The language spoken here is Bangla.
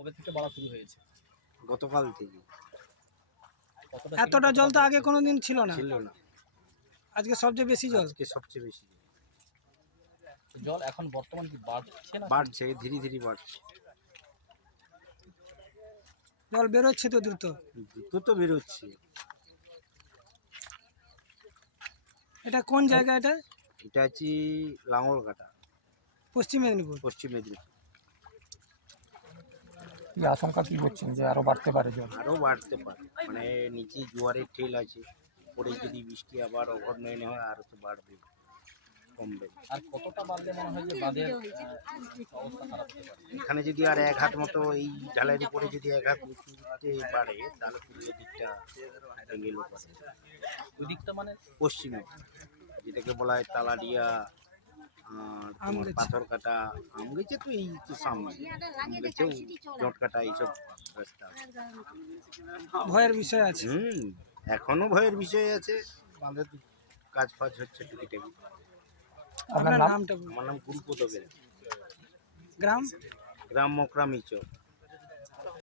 কবে থেকে বাড়া শুরু হয়েছে? গতকাল থেকে। কতটা এতটা জল তো আগে কোনোদিন ছিল না, ছিল না, আজকে সবচেয়ে বেশি জল। আজকে সবচেয়ে বেশি জল এখন বর্তমান কি বাড়ছে না? বাড়ছে, ধীরে ধীরে বাড়ছে। জল বেরোচ্ছে তো দ্রুত। দ্রুত তো বেরোচ্ছে। এটা কোন জায়গা? এটা এটা হচ্ছে লাঙ্গলকাটা, পশ্চিম মেদিনীপুর। পশ্চিম মেদিনীপুর। কি আশঙ্কা কি করছেন যে আরো বাড়তে পারে জল? আরও বাড়তে পারে, মানে নিচে জোয়ারের ঠেল আছে, পরে যদি বৃষ্টি আবার ওভারনাইট হয় আরও তো বাড়বে, কমবে। আর কতটা বাড়লে মনে হয় যে বাঁধের অবস্থা খারাপ হতে পারে? এখানে যদি আর 1 হাত মতো এই ঢালাইয়ের উপরে যদি 1 হাত উঁচুতে বাড়ে তাহলে পুরো দিকটা ভেঙে লোক আছে। ওই দিকটা মানে পশ্চিমে যেটাকে বলা হয় তালাডিয়া, তোমার আমগাছি। পাথরকাটা, আমগেছে তো এই তো সামনে, আমগেছেও জটকাটা এইসব রাস্তা। ভয়ের বিষয় আছে। এখনো ভয়ের বিষয় আছে, আমাদের কাজ ফাজ হচ্ছে টুকিটাকি। আপনার নাম? নামটা বলুন। আমার নাম গুরুপদ বেরা, গ্রাম গ্রাম মোকরামিচর।